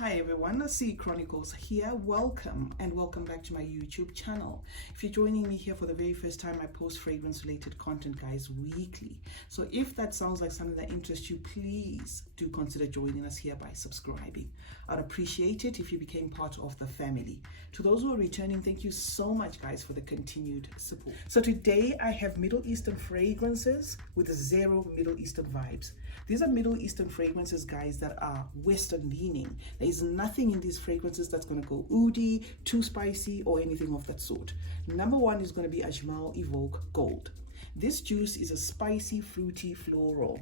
Hi everyone, CeeChronicles here. Welcome and welcome back to my YouTube channel. If you're joining me here for the very first time, I post fragrance related content, guys, weekly. So if that sounds like something that interests you, please do consider joining us here by subscribing. I'd appreciate it if you became part of the family. To those who are returning, thank you so much, guys, for the continued support. So today I have Middle Eastern fragrances with zero Middle Eastern vibes. These are Middle Eastern fragrances, guys, that are Western leaning. There is nothing in these fragrances that's going to go oudi, too spicy, or anything of that sort. Number one is going to be Ajmal Evoke Gold. This juice is a spicy, fruity floral.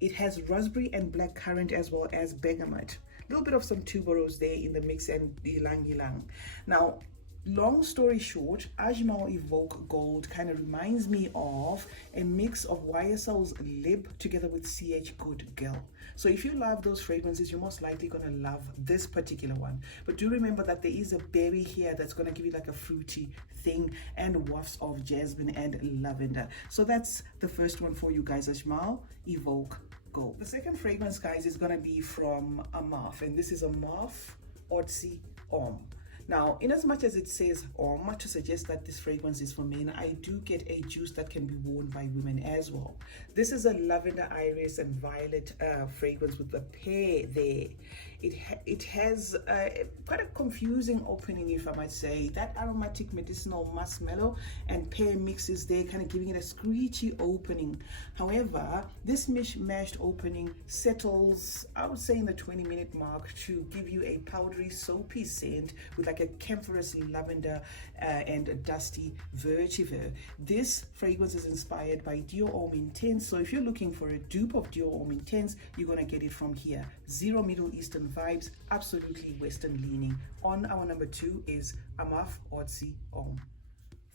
It has raspberry and blackcurrant as well as bergamot. A little bit of some tuberose there in the mix and ylang ylang. Now, long story short, Ajmal Evoke Gold kind of reminds me of a mix of YSL's Lib together with CH Good Girl. So if you love those fragrances, you're most likely going to love this particular one. But do remember that there is a berry here that's going to give you like a fruity thing and wafts of jasmine and lavender. So that's the first one for you guys, Ajmal Evoke Gold. The second fragrance, guys, is going to be from Armaf, and this is Armaf Otzi Om. Now, in as much as it says Om to suggest that this fragrance is for men, I do get a juice that can be worn by women as well. This is a lavender, iris, and violet fragrance with the pear there. It has quite a confusing opening, if I might say. That aromatic medicinal marshmallow and pear mixes there, kind of giving it a screechy opening. However, this mishmashed opening settles, I would say, in the 20-minute mark to give you a powdery, soapy scent with like a camphorous lavender and dusty vetiver. This fragrance is inspired by Dior Homme Intense. So if you're looking for a dupe of Dior Homme Intense, you're going to get it from here. Zero Middle Eastern vibes, absolutely Western leaning. On our number two is Armaf Otzi Om.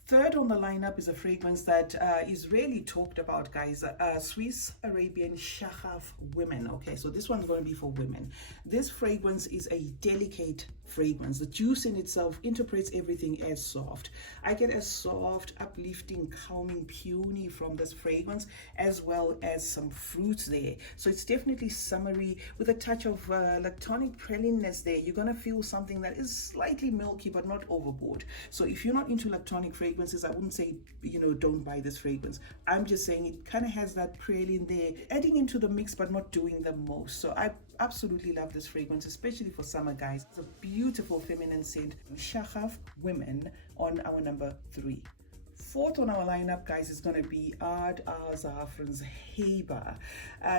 Third on the lineup is a fragrance that is rarely talked about, guys. Swiss Arabian Shahaf Women. Okay, so this one's going to be for women. This fragrance is a delicate fragrance. The juice in itself interprets everything as soft. I get a soft, uplifting, calming peony from this fragrance, as well as some fruits there. So it's definitely summery with a touch of lactonic praliness there. You're going to feel something that is slightly milky, but not overboard. So if you're not into lactonic fragrances, I wouldn't say, don't buy this fragrance. I'm just saying it kind of has that praline there, adding into the mix, but not doing the most. So I absolutely love this fragrance, especially for summer, guys. It's a beautiful feminine scent. Shahaf Women on our number three. Fourth on our lineup, guys, is going to be Ard Al Zafran's Heba.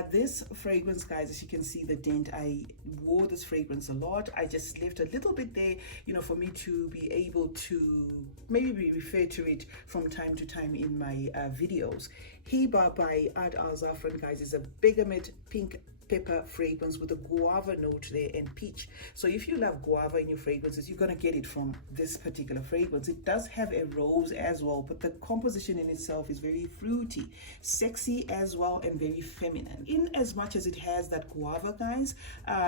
This fragrance, guys, as you can see the dent, I wore this fragrance a lot. I just left a little bit there, for me to be able to maybe refer to it from time to time in my videos. Heba by Ard Al Zafran, guys, is a bergamot pink pepper fragrance with a guava note there and peach. So if you love guava in your fragrances, you're going to get it from this particular fragrance. It does have a rose as well, but the composition in itself is very fruity, sexy as well, and very feminine. In as much as it has that guava, guys,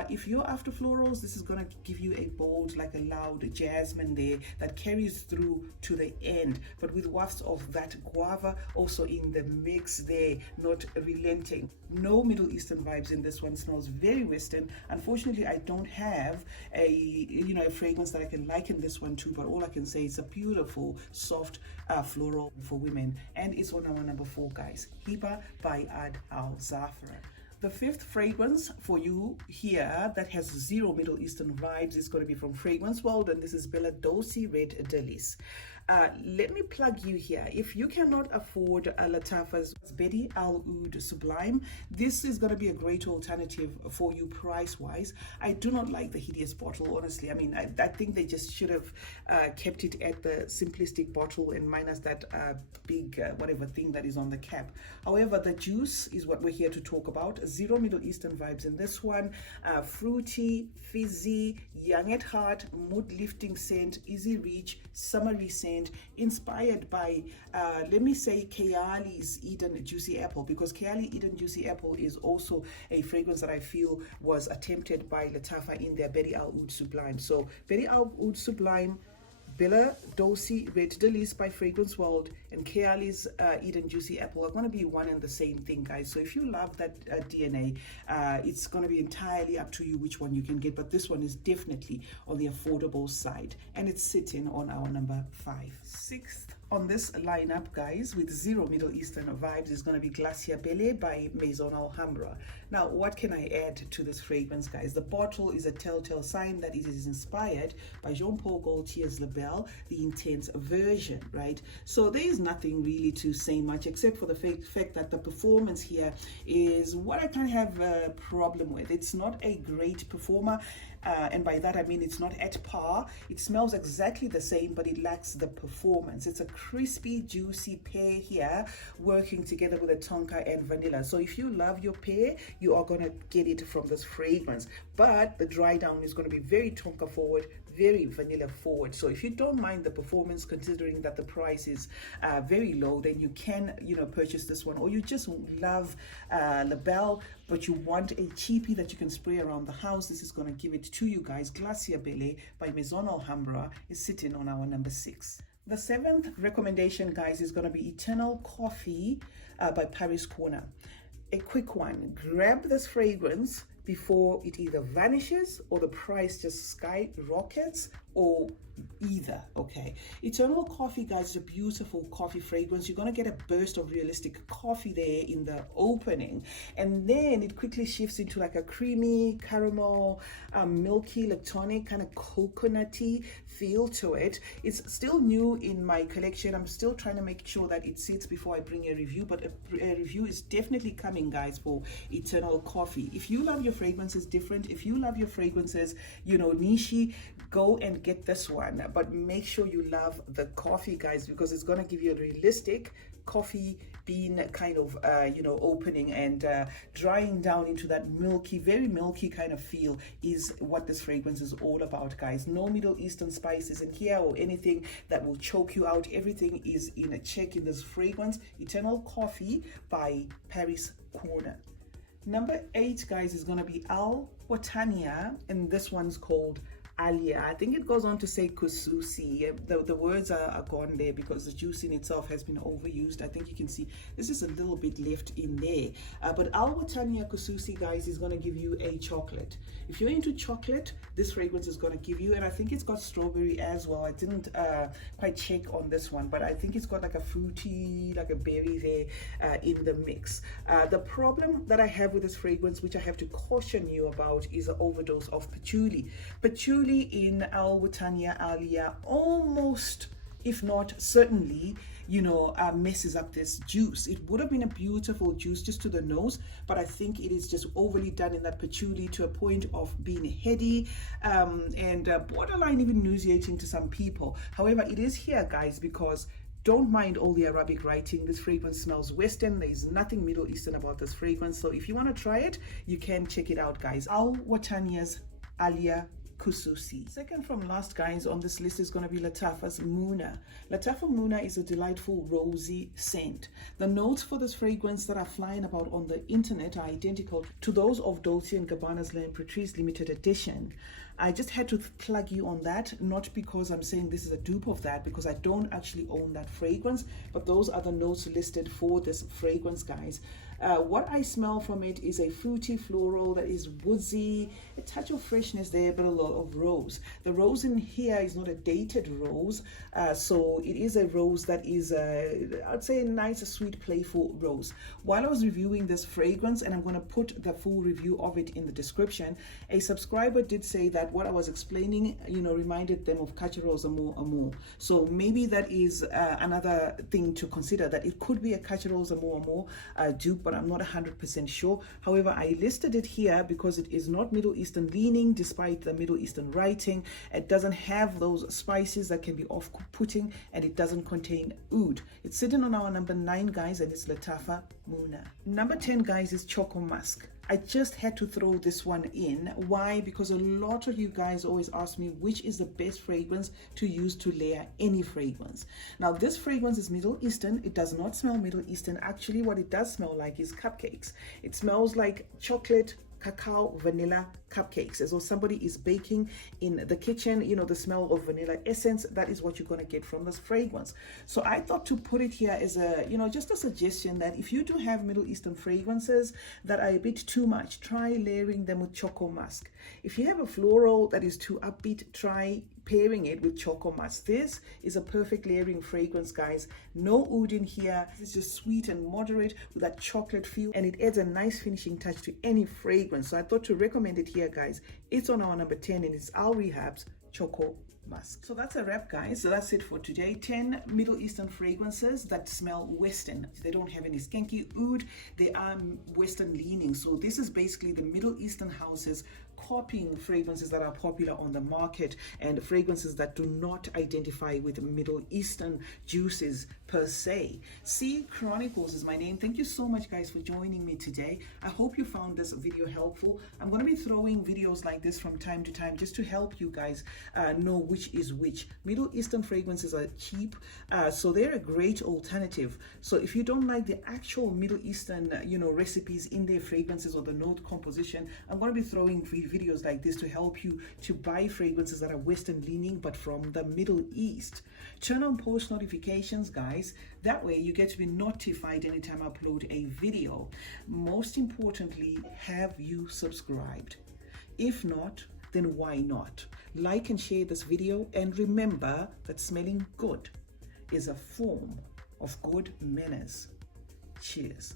if you're after florals, this is going to give you a bold, like a loud jasmine there that carries through to the end, but with wafts of that guava also in the mix there, not relenting. No Middle Eastern vibes in this one. Smells very Western. Unfortunately, I don't have a fragrance that I can liken this one to, but all I can say is a beautiful, soft floral for women, and it's on our number four, guys. Heba by Ard Al Zafran. The fifth fragrance for you here that has zero Middle Eastern vibes is going to be from Fragrance World, and this is Bella Dolce Red Delice. Let me plug you here. If you cannot afford Lattafa's Bedi Al Oud Sublime, this is going to be a great alternative for you price-wise. I do not like the hideous bottle, honestly. I mean, I think they just should have kept it at the simplistic bottle and minus that big whatever thing that is on the cap. However, the juice is what we're here to talk about. Zero Middle Eastern vibes in this one. Fruity, fizzy, young at heart, mood-lifting scent, easy reach, summery scent, inspired by, let me say, Kayali's Eden Juicy Apple, because Kayali Eden Juicy Apple is also a fragrance that I feel was attempted by Lattafa in their Bedi Al Oud Sublime. So Bedi Al Oud Sublime, Bella Dolce Red Delice by Fragrance World and Kayali's Eden Juicy Apple are going to be one and the same thing, guys. So if you love that DNA, it's going to be entirely up to you which one you can get, but this one is definitely on the affordable side, and it's sitting on our number 5. Sixth on this lineup, guys, with zero Middle Eastern vibes, is going to be Glacier Pele by Maison Alhambra. Now, what can I add to this fragrance, guys? The bottle is a telltale sign that it is inspired by Jean-Paul Gaultier's Label, the Intense version, right? So there is nothing really to say much except for the fact that the performance here is what I kind of have a problem with. It's not a great performer. And by that I mean it's not at par. It smells exactly the same, but it lacks the performance. It's a crispy, juicy pear here working together with a tonka and vanilla. So if you love your pear, you are going to get it from this fragrance. But the dry down is going to be very tonka forward, very vanilla forward. So if you don't mind the performance, considering that the price is very low, then you can, you know, purchase this one. Or you just love Label, but you want a cheapie that you can spray around the house, this is going to give it to you guys. Glacier Pele by Maison Alhambra is sitting on our number 6. The 7th recommendation, guys, is going to be Eternal Coffee by Paris Corner. A quick one. Grab this fragrance before it either vanishes or the price just skyrockets, or either. Okay, Eternal Coffee, guys, is a beautiful coffee fragrance. You're going to get a burst of realistic coffee there in the opening, and then it quickly shifts into like a creamy caramel, milky lactonic kind of coconutty feel to it. It's still new in my collection. I'm still trying to make sure that it sits before I bring a review, but a review is definitely coming, guys, for Eternal Coffee. If you love your fragrances different, if you love your fragrances, you know, niche, go and get this one, but make sure you love the coffee, guys, because it's going to give you a realistic coffee bean kind of you know, opening and drying down into that milky, very milky kind of feel is what this fragrance is all about, guys. No Middle Eastern spices in here or anything that will choke you out. Everything is in a check in this fragrance. Eternal Coffee by Paris Corner. Number 8, guys, is going to be Watania, and this one's called Alia. I think it goes on to say Kususi. The words are gone there because the juice in itself has been overused. I think you can see this is a little bit left in there. But Watania Kususi, guys, is going to give you a chocolate. If you're into chocolate, this fragrance is going to give you, and I think it's got strawberry as well. I didn't quite check on this one, but I think it's got like a fruity, like a berry there in the mix. The problem that I have with this fragrance, which I have to caution you about, is an overdose of patchouli. Patchouli in Watania Alia almost, if not certainly, you know, messes up this juice. It would have been a beautiful juice just to the nose, but I think it is just overly done in that patchouli to a point of being heady and borderline even nauseating to some people. However, it is here, guys, because don't mind all the Arabic writing. This fragrance smells Western. There is nothing Middle Eastern about this fragrance. So if you want to try it, you can check it out, guys. Watania's Alia Kususi. Second from last, guys, on this list is going to be Tapas Muna. Lattafa Muna is a delightful rosy scent. The notes for this fragrance that are flying about on the internet are identical to those of Dolce & Gabbana's La Imperatrice limited edition. I just had to plug you on that, not because I'm saying this is a dupe of that, because I don't actually own that fragrance, but those are the notes listed for this fragrance, guys. What I smell from it is a fruity floral that is woodsy, a touch of freshness there, but a lot of rose. The rose in here is not a dated rose, so it is a rose that is, I'd say, a nice, sweet, playful rose. While I was reviewing this fragrance, and I'm going to put the full review of it in the description, a subscriber did say that what I was explaining, you know, reminded them of Cacherols Amour. So maybe that is another thing to consider, that it could be a Cacherols Amour dupe, but I'm not 100% sure. However, I listed it here because it is not Middle Eastern leaning, despite the Middle Eastern writing. It doesn't have those spices that can be off-putting, and it doesn't contain oud. It's sitting on our number 9, guys, and it's Lattafa Muna. Number 10, guys, is Choco Mask. I just had to throw this one in. Why? Because a lot of you guys always ask me which is the best fragrance to use to layer any fragrance. Now, this fragrance is Middle Eastern. It does not smell Middle Eastern. Actually, what it does smell like is cupcakes. It smells like chocolate cacao vanilla cupcakes. As though somebody is baking in the kitchen, you know, the smell of vanilla essence, that is what you're going to get from this fragrance. So I thought to put it here as a, you know, just a suggestion that if you do have Middle Eastern fragrances that are a bit too much, try layering them with Choco Mask. If you have a floral that is too upbeat, try pairing it with Choco Mask. This is a perfect layering fragrance, guys. No oud in here. It's just sweet and moderate with that chocolate feel, and it adds a nice finishing touch to any fragrance. So I thought to recommend it here, guys. It's on our number 10, and it's Al Rehab's Choco Mask. So that's a wrap, guys. So that's it for today. 10 Middle Eastern fragrances that smell Western. They don't have any skanky oud. They are Western leaning. So this is basically the Middle Eastern houses copying fragrances that are popular on the market, and fragrances that do not identify with Middle Eastern juices per se. CeeChronicles is my name. Thank you so much, guys, for joining me today. I hope you found this video helpful. I'm going to be throwing videos like this from time to time just to help you guys know which is which. Middle Eastern fragrances are cheap, so they're a great alternative. So if you don't like the actual Middle Eastern recipes in their fragrances or the note composition, I'm going to be throwing videos like this to help you to buy fragrances that are Western leaning but from the Middle East. Turn on post notifications, guys. That way you get to be notified anytime I upload a video. Most importantly, have you subscribed? If not, then why not? Like and share this video, and remember that smelling good is a form of good manners. Cheers.